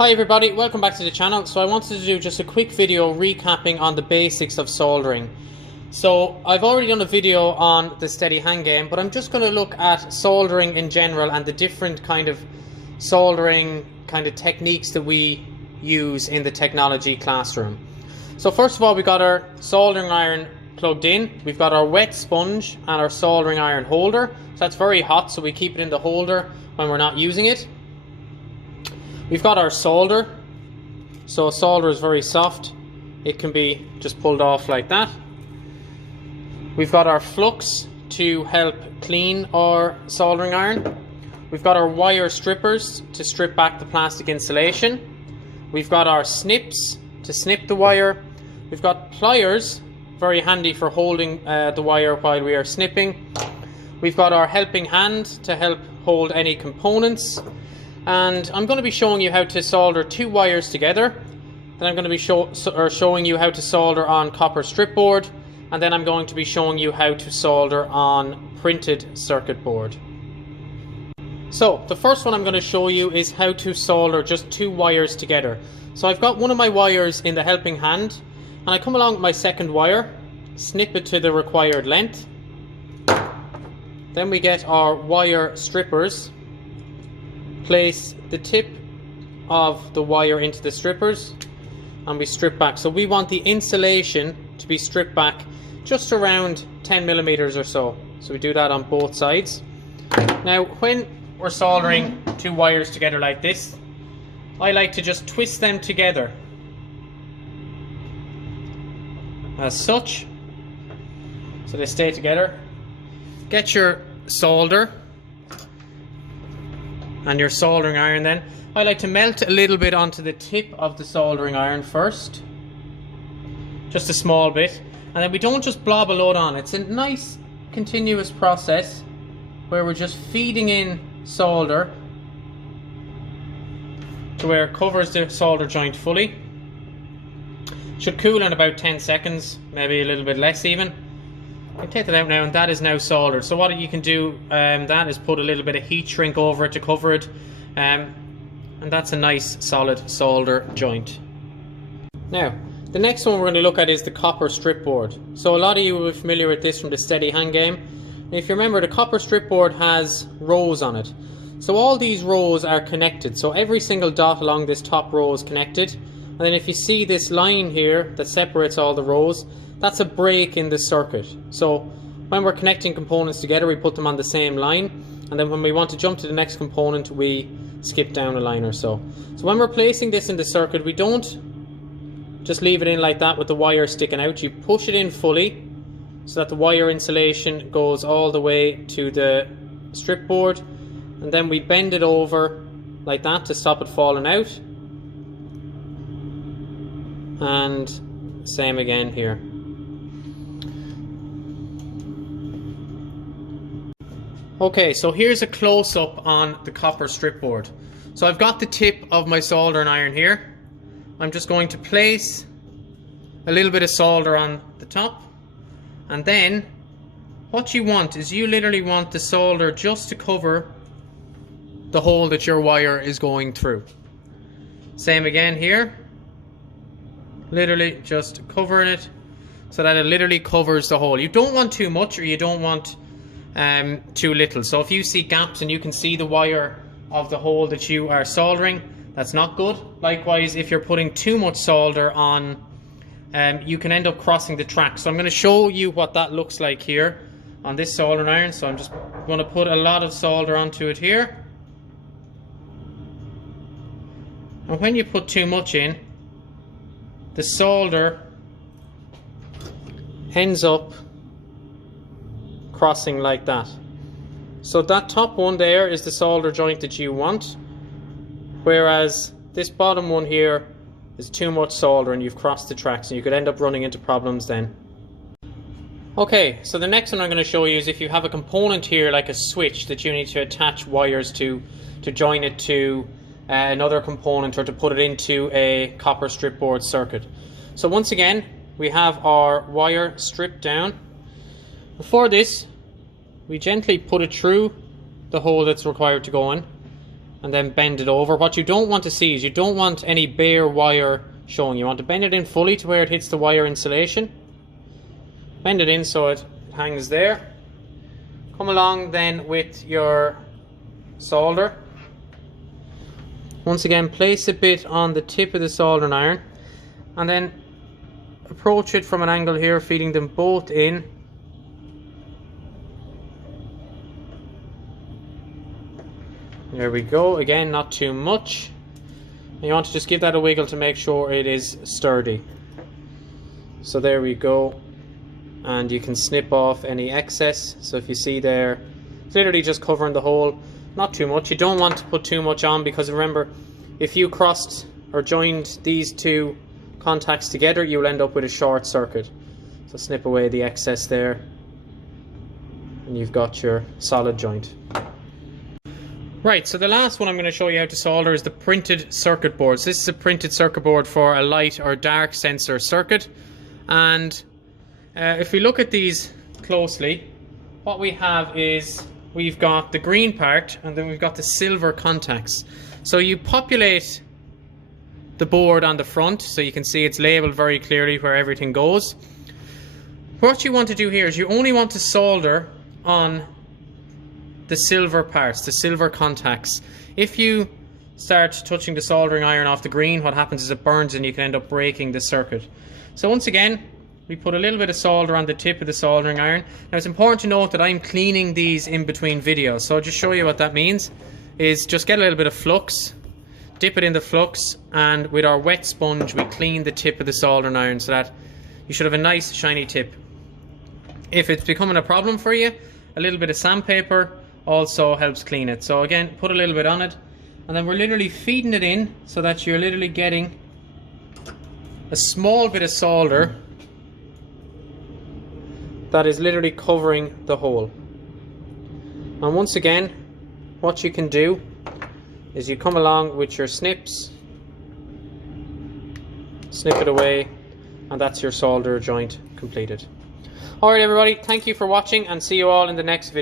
Hi everybody, welcome back to the channel. So I wanted to do just a quick video recapping on the basics of soldering. So I've already done a video on the steady hand game, but I'm just going to look at soldering in general and the different kind of soldering kind of techniques that we use in the technology classroom. So first of all, we got our soldering iron plugged in. We've got our wet sponge and our soldering iron holder. So that's very hot, so we keep it in the holder when we're not using it. We've got our solder. So solder is very soft. It can be just pulled off like that. We've got our flux to help clean our soldering iron. We've got our wire strippers to strip back the plastic insulation. We've got our snips to snip the wire. We've got pliers, very handy for holding the wire while we are snipping. We've got our helping hand to help hold any components. And I'm going to be showing you how to solder two wires together. Then I'm going to be showing you how to solder on copper strip board. And then I'm going to be showing you how to solder on printed circuit board. So the first one I'm going to show you is how to solder just two wires together. So I've got one of my wires in the helping hand, and I come along with my second wire, snip it to the required length. Then we get our wire strippers. Place the tip of the wire into the strippers and we strip back. So we want the insulation to be stripped back just around 10 millimeters or so. So we do that on both sides. Now when we're soldering two wires together like this, I like to just twist them together as such so they stay together. Get your solder and your soldering iron then. I like to melt a little bit onto the tip of the soldering iron first. Just a small bit. And then we don't just blob a load on. It's a nice continuous process where we're just feeding in solder to where it covers the solder joint fully. Should cool in about 10 seconds, maybe a little bit less even. I take that out now, and that is now soldered. So what you can do that is put a little bit of heat shrink over it to cover it, and that's a nice solid solder joint. Now the next one we're going to look at is the copper strip board. So a lot of you will be familiar with this from the steady hand game. And if you remember, the copper strip board has rows on it. So all these rows are connected. So every single dot along this top row is connected. And then if you see this line here that separates all the rows, that's a break in the circuit. So when we're connecting components together, we put them on the same line, and then when we want to jump to the next component, we skip down a line or so. So when we're placing this in the circuit, we don't just leave it in like that with the wire sticking out. You push it in fully so that the wire insulation goes all the way to the strip board, and then we bend it over like that to stop it falling out, and same again here. Okay, so here's a close-up on the copper strip board. So I've got the tip of my soldering iron here. I'm just going to place a little bit of solder on the top, and then what you want is you literally want the solder just to cover the hole that your wire is going through. Same again here. Literally just covering it so that it literally covers the hole. You don't want too much, or you don't want too little. So if you see gaps and you can see the wire of the hole that you are soldering, that's not good. Likewise, if you're putting too much solder on, you can end up crossing the track. So I'm going to show you what that looks like here on this soldering iron. So I'm just going to put a lot of solder onto it here, and when you put too much in, the solder ends up crossing like that. So that top one there is the solder joint that you want, whereas this bottom one here is too much solder and you've crossed the tracks, and you could end up running into problems then. Okay, so the next one I'm going to show you is if you have a component here like a switch that you need to attach wires to join it to another component, or to put it into a copper strip board circuit. So once again, we have our wire stripped down. Before this, we gently put it through the hole that's required to go in, and then bend it over. What you don't want to see is you don't want any bare wire showing. You want to bend it in fully to where it hits the wire insulation. Bend it in so it hangs there. Come along then with your solder. Once again, place a bit on the tip of the soldering iron and then approach it from an angle here, feeding them both in. There we go. Again, not too much. And you want to just give that a wiggle to make sure it is sturdy. So there we go. And you can snip off any excess. So if you see there, it's literally just covering the hole. Not too much. You don't want to put too much on, because remember, if you crossed or joined these two contacts together, you will end up with a short circuit. So snip away the excess there, and you've got your solid joint. Right, so the last one I'm going to show you how to solder is the printed circuit boards. This is a printed circuit board for a light or dark sensor circuit. And if we look at these closely, what we have is we've got the green part and then we've got the silver contacts. So you populate the board on the front so you can see it's labeled very clearly where everything goes. What you want to do here is you only want to solder on the silver parts, the silver contacts. If you start touching the soldering iron off the green, what happens is it burns and you can end up breaking the circuit. So once again, we put a little bit of solder on the tip of the soldering iron. Now it's important to note that I'm cleaning these in between videos, so I'll just show you what that means. Is just get a little bit of flux, dip it in the flux, and with our wet sponge we clean the tip of the soldering iron so that you should have a nice shiny tip. If it's becoming a problem for you, a little bit of sandpaper also helps clean it. So again, put a little bit on it, and then we're literally feeding it in so that you're literally getting a small bit of solder that is literally covering the hole. And once again, what you can do is you come along with your snips, snip it away, and that's your solder joint completed. Alright everybody, thank you for watching, and see you all in the next video.